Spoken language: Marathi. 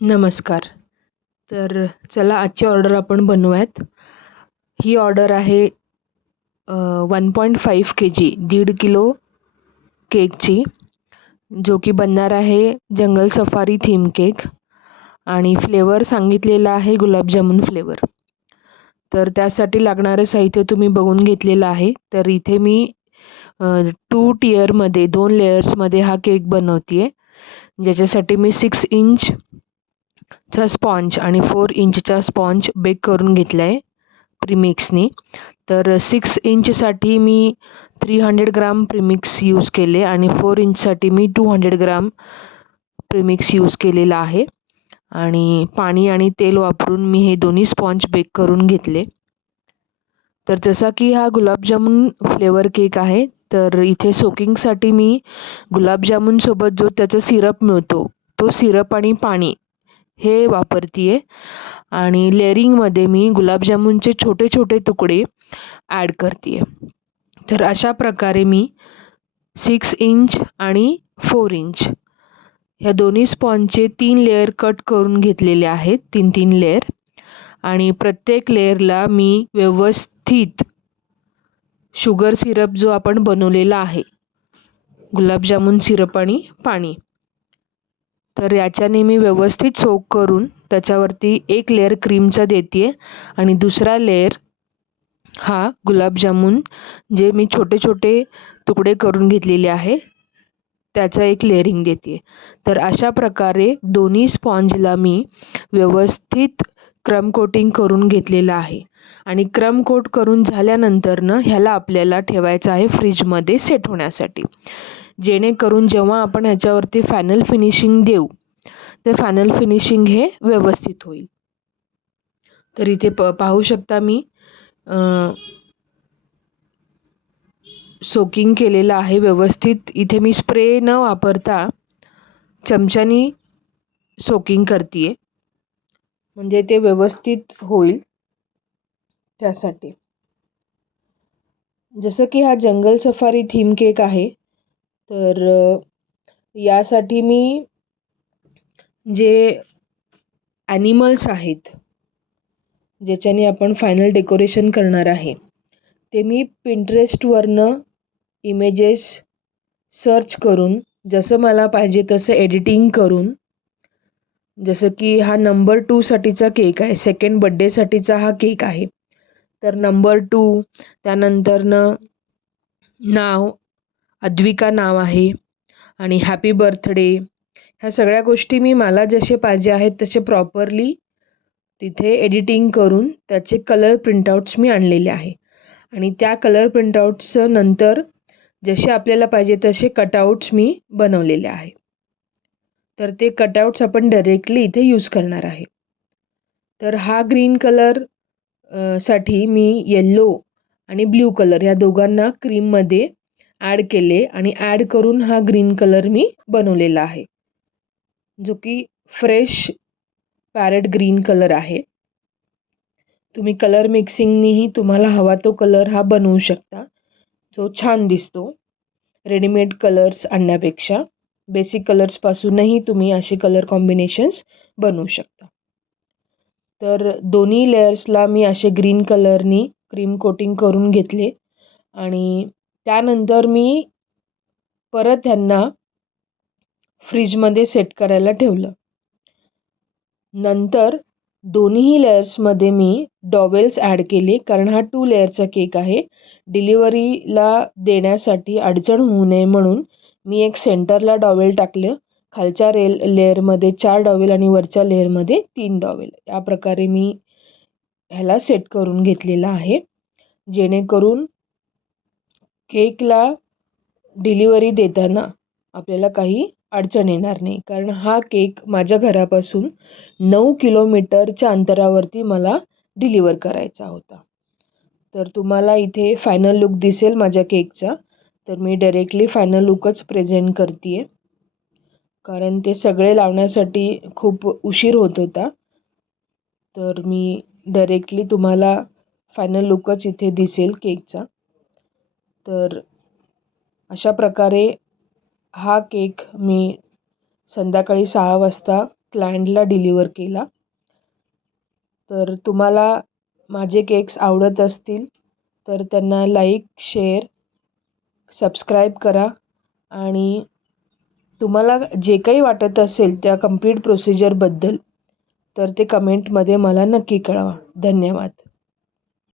नमस्कार. तर चला आजची ऑर्डर आपण बनवूयात. ही ऑर्डर आहे 1.5 kg 1.5 किलो केकची, जो की बनणार आहे जंगल सफारी थीम केक आणि फ्लेवर सांगितलेला आहे गुलाबजामुन फ्लेवर. तर त्यासाठी लागणारं साहित्य तुम्ही बघून घेतलेलं आहे. तर इथे मी 2 लेयर्समध्ये हा केक बनवते, ज्याच्यासाठी मी 6 इंचचा स्पॉन्ज आणि 4 इंचचा स्पॉन्ज बेक करून घेतला आहे प्रीमिक्सनी. तर 6 इंचसाठी मी 300 ग्राम प्रीमिक्स यूज केले आणि 4 इंचसाठी मी 200 ग्राम प्रीमिक्स यूज केलेला आहे. आणि पाणी आणि तेल वापरून मी हे दोन्ही स्पॉन्ज बेक करून घेतले. तर जसा की हा गुलाबजामुन फ्लेवर केक आहे, तर इथे सोकिंगसाठी मी गुलाबजामुनसोबत जो त्याचा सिरप मिळतो, तो सिरप आणि पाणी हे वापरते आहे. आणि लेअरिंगमध्ये मी गुलाबजामुनचे छोटे छोटे तुकडे ॲड करते आहे. तर अशा प्रकारे मी 6 इंच आणि 4 इंच ह्या दोन्ही स्पॉन्जचे 3 लेयर कट करून घेतलेले आहेत, 3-3 लेयर. आणि प्रत्येक लेयरला मी व्यवस्थित शुगर सिरप जो आपण बनवलेला आहे, गुलाबजामुन सिरप आणि पाणी, तर याच्याने मी व्यवस्थित सोक करून त्याच्यावरती एक लेयर क्रीमचा देते आहे आणि दुसरा लेयर हा गुलाबजामुन जे मी छोटे छोटे तुकडे करून घेतलेले आहे त्याचा एक लेअरिंग देते आहे. तर अशा प्रकारे दोन्ही स्पॉन्जला मी व्यवस्थित क्रम कोटिंग करून घेतलेलं आहे. आणि क्रम कोट करून झाल्यानंतरनं ह्याला आपल्याला ठेवायचं आहे फ्रीजमध्ये सेट होण्यासाठी, जेणेकरून जेव्हा आपण ह्याच्यावरती फायनल फिनिशिंग देऊ, ते फायनल फिनिशिंग हे व्यवस्थित होईल. तर इथे पाहू शकता मी सोकिंग केलेलं आहे व्यवस्थित. इथे मी स्प्रे न वापरता चमच्यानी सोकिंग करते आहे, म्हणजे ते व्यवस्थित होईल त्यासाठी. जसं की हा जंगल सफारी थीम केक आहे, तर यासाठी मी जे ॲनिमल्स आहेत ज्याच्याने आपण फायनल डेकोरेशन करणार आहे, ते मी पिंटरेस्टवरनं इमेजेस सर्च करून जसं मला पाहिजे तसं एडिटिंग करून, जसं की हा नंबर 2साठीचा केक आहे, सेकंड बड्डेसाठीचा हा केक आहे. तर नंबर 2, त्यानंतरनं नाव अद्विका नाव आहे आणि हॅपी बर्थडे, ह्या सगळ्या गोष्टी मी मला जसे पाहिजे आहेत तसे प्रॉपरली तिथे एडिटिंग करून त्याचे कलर प्रिंटआउट्स मी आणलेले आहे. आणि त्या कलर प्रिंटआउट्सचं नंतर जसे आपल्याला पाहिजे तसे कटआउट्स मी बनवलेले आहे. तर ते कटआउट्स आपण डायरेक्टली इथे यूज करणार आहे. तर हा ग्रीन कलर साठी मी येल्लो आणि ब्ल्यू कलर या दोघांना क्रीममध्ये ॲड केले आणि ॲड करून हा ग्रीन कलर मी बनवलेला आहे, जो की फ्रेश पॅरेट ग्रीन कलर आहे. तुम्ही कलर मिक्सिंगनीही तुम्हाला हवा तो कलर हा बनवू शकता, जो छान दिसतो रेडीमेड कलर्स आणण्यापेक्षा. बेसिक कलर्सपासूनही तुम्ही असे कलर कॉम्बिनेशन्स बनवू शकता. तर दोन्ही लेयर्सला मी असे ग्रीन कलरनी क्रीम कोटिंग करून घेतले आणि त्यानंतर मी परत ह्यांना फ्रीजमध्ये सेट करायला ठेवलं. नंतर दोन्ही लेयर्समध्ये मी डॉवेल्स ॲड केले, कारण हा 2 लेयरचा केक आहे. डिलिव्हरीला देण्यासाठी अडचण होऊ नये म्हणून मी एक सेंटरला डॉवेल टाकलं, खालच्या लेयरमध्ये 4 डॉवेल आणि वरच्या लेयरमध्ये 3 डॉवेल. या प्रकारे मी ह्याला सेट करून घेतलेला आहे, जेणेकरून केकला डिलिव्हरी देताना आपल्याला काही अडचण येणार नाही. कारण हा केक माझ्या घरापासून 9 किलोमीटरच्या अंतरावरती मला डिलिव्हर करायचा होता. तर तुम्हाला इथे फायनल लुक दिसेल माझ्या केकचा. तर मी डायरेक्टली फायनल लुकच प्रेझेंट करते आहे, कारण ते सगळे लावण्यासाठी खूप उशीर होत होता. तर मी डायरेक्टली तुम्हाला फायनल लुकच इथे दिसेल केकचा. तर अशा प्रकारे हा केक मी संध्याकाळी 6 वाजता क्लायंटला डिलिव्हर केला. तर तुम्हाला माझे केक्स आवडत असतील तर त्यांना लाईक, शेअर, सबस्क्राईब करा आणि तुम्हाला जे काही वाटत असेल त्या कंप्लीट प्रोसिजरबद्दल तर ते कमेंटमध्ये मला नक्की कळवा. धन्यवाद.